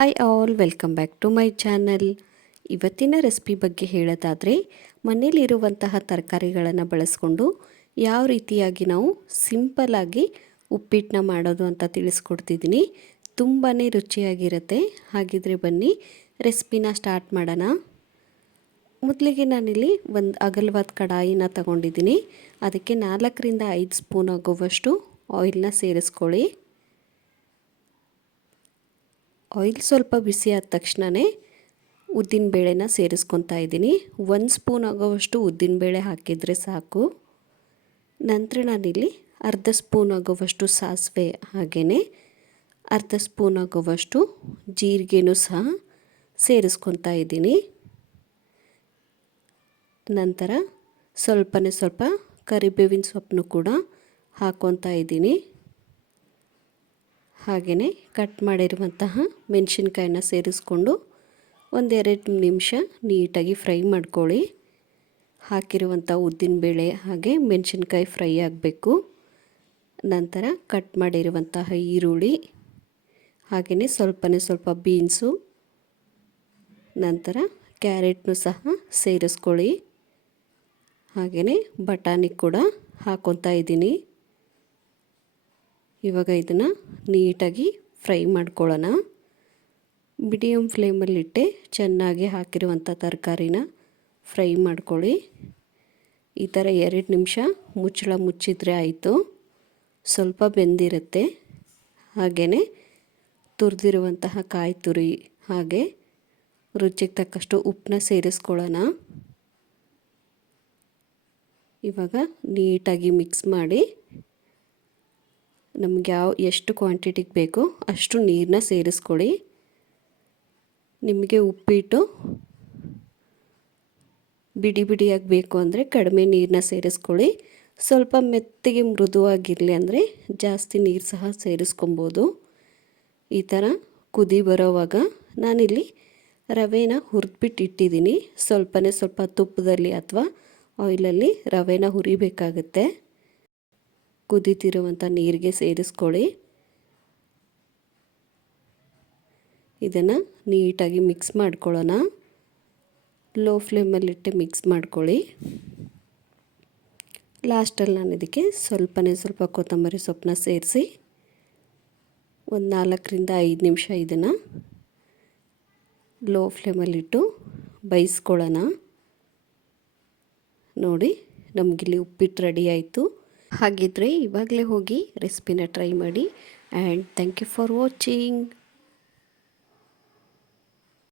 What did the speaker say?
Hi all, welcome back to my channel. ಇವತ್ತಿನ recipe ಬಗ್ಗೆ ಹೇಳೋದಾದರೆ, ಮನೆಯಲ್ಲಿರುವಂತಹ ತರಕಾರಿಗಳನ್ನು ಬಳಸ್ಕೊಂಡು ಯಾವ ರೀತಿಯಾಗಿ ನಾವು ಸಿಂಪಲ್ಲಾಗಿ ಉಪ್ಪಿಟ್ಟನ್ನ ಮಾಡೋದು ಅಂತ ತಿಳಿಸ್ಕೊಡ್ತಿದ್ದೀನಿ. ತುಂಬಾ ರುಚಿಯಾಗಿರುತ್ತೆ. ಹಾಗಿದ್ರೆ ಬನ್ನಿ ರೆಸಿಪಿನ ಸ್ಟಾರ್ಟ್ ಮಾಡೋಣ. ಮೊದಲಿಗೆ ನಾನಿಲ್ಲಿ ಒಂದು ಅಗಲವಾದ ಕಡಾಯಿನ ತಗೊಂಡಿದ್ದೀನಿ. ಅದಕ್ಕೆ 4ರಿಂದ 5 ಸ್ಪೂನ್ ಆಗುವಷ್ಟು ಆಯಿಲ್ನ ಸೇರಿಸ್ಕೊಳ್ಳಿ. ಆಯಿಲ್ ಸ್ವಲ್ಪ ಬಿಸಿ ಆದ ತಕ್ಷಣವೇ ಉದ್ದಿನಬೇಳೆನ ಸೇರಿಸ್ಕೊತಾ ಇದ್ದೀನಿ. 1 ಸ್ಪೂನ್ ಆಗೋವಷ್ಟು ಉದ್ದಿನಬೇಳೆ ಹಾಕಿದರೆ ಸಾಕು. ನಂತರ ನಾನಿಲ್ಲಿ ಅರ್ಧ ಸ್ಪೂನ್ ಆಗೋವಷ್ಟು ಸಾಸಿವೆ, ಹಾಗೆಯೇ ಅರ್ಧ ಸ್ಪೂನ್ ಆಗೋವಷ್ಟು ಜೀರಿಗೆನೂ ಸಹ ಸೇರಿಸ್ಕೊತಾ ಇದ್ದೀನಿ. ನಂತರ ಸ್ವಲ್ಪ ಕರಿಬೇವಿನ ಸೊಪ್ಪನ್ನು ಕೂಡ ಹಾಕ್ಕೊತಾ ಇದ್ದೀನಿ. ಹಾಗೆಯೇ ಕಟ್ ಮಾಡಿರುವಂತಹ ಮೆಣಸಿನ್ಕಾಯಿನ ಸೇರಿಸ್ಕೊಂಡು 1-2 ನಿಮಿಷ ನೀಟಾಗಿ ಫ್ರೈ ಮಾಡ್ಕೊಳ್ಳಿ. ಹಾಕಿರುವಂಥ ಉದ್ದಿನಬೇಳೆ ಹಾಗೆ ಮೆಣಸಿನ್ಕಾಯಿ ಫ್ರೈ ಆಗಬೇಕು. ನಂತರ ಕಟ್ ಮಾಡಿರುವಂತಹ ಈರುಳ್ಳಿ, ಹಾಗೆಯೇ ಸ್ವಲ್ಪ ಬೀನ್ಸು, ನಂತರ ಕ್ಯಾರೆಟ್ನು ಸಹ ಸೇರಿಸ್ಕೊಳ್ಳಿ. ಹಾಗೆಯೇ ಬಟಾಣಿ ಕೂಡ ಹಾಕ್ಕೊತಾ ಇದ್ದೀನಿ. ಇವಾಗ ಇದನ್ನು ನೀಟಾಗಿ ಫ್ರೈ ಮಾಡ್ಕೊಳ್ಳೋಣ. ಮೀಡಿಯಮ್ ಫ್ಲೇಮಲ್ಲಿಟ್ಟೆ ಚೆನ್ನಾಗಿ ಹಾಕಿರುವಂಥ ತರಕಾರಿನ ಫ್ರೈ ಮಾಡ್ಕೊಳ್ಳಿ. ಈ ಥರ 2 ನಿಮಿಷ ಮುಚ್ಚಳ ಮುಚ್ಚಿದ್ರೆ ಆಯಿತು. ಸ್ವಲ್ಪ ಬೆಂದಿರುತ್ತೆ. ಹಾಗೆಯೇ ತುರಿದಿರುವಂತಹ ಕಾಯಿ ತುರಿ ಹಾಗೆ ರುಚಿಗೆ ತಕ್ಕಷ್ಟು ಉಪ್ಪನ್ನ ಸೇರಿಸ್ಕೊಳ್ಳೋಣ. ಇವಾಗ ನೀಟಾಗಿ ಮಿಕ್ಸ್ ಮಾಡಿ ನಮಗೆ ಎಷ್ಟು ಕ್ವಾಂಟಿಟಿಗೆ ಬೇಕೋ ಅಷ್ಟು ನೀರನ್ನ ಸೇರಿಸ್ಕೊಳ್ಳಿ. ನಿಮಗೆ ಉಪ್ಪಿಟ್ಟು ಬಿಡಿಯಾಗಿ ಬೇಕು ಅಂದರೆ ಕಡಿಮೆ ನೀರನ್ನ ಸೇರಿಸ್ಕೊಳ್ಳಿ. ಸ್ವಲ್ಪ ಮೆತ್ತಗೆ ಮೃದುವಾಗಿರಲಿ ಅಂದರೆ ಜಾಸ್ತಿ ನೀರು ಸಹ ಸೇರಿಸ್ಕೊಬೋದು. ಈ ಥರ ಕುದಿ ಬರೋವಾಗ ನಾನಿಲ್ಲಿ ರವೆನ ಹುರಿದ್ಬಿಟ್ಟು ಇಟ್ಟಿದ್ದೀನಿ. ಸ್ವಲ್ಪ ತುಪ್ಪದಲ್ಲಿ ಅಥವಾ ಆಯಿಲಲ್ಲಿ ರವೆನ ಹುರಿಬೇಕಾಗುತ್ತೆ. ಕುದೀತಿರುವಂಥ ನೀರಿಗೆ ಸೇರಿಸ್ಕೊಳ್ಳಿ. ಇದನ್ನು ನೀಟಾಗಿ ಮಿಕ್ಸ್ ಮಾಡ್ಕೊಳ್ಳೋಣ. ಲೋ ಫ್ಲೇಮಲ್ಲಿಟ್ಟು ಮಿಕ್ಸ್ ಮಾಡ್ಕೊಳ್ಳಿ. ಲಾಸ್ಟಲ್ಲಿ ನಾನು ಇದಕ್ಕೆ ಸ್ವಲ್ಪ ಕೊತ್ತಂಬರಿ ಸೊಪ್ಪನ್ನ ಸೇರಿಸಿ ಒಂದು 4ರಿಂದ 5 ನಿಮಿಷ ಇದನ್ನು ಲೋ ಫ್ಲೇಮಲ್ಲಿಟ್ಟು ಬೇಯಿಸ್ಕೊಳ್ಳೋಣ. ನೋಡಿ, ನಮಗಿಲ್ಲಿ ಉಪ್ಪಿಟ್ಟು ರೆಡಿ ಆಯಿತು. ಹಾಗಿದ್ರೆ ಇವಾಗಲೇ ಹೋಗಿ ರೆಸಿಪಿನ ಟ್ರೈ ಮಾಡಿ. And thank you for watching.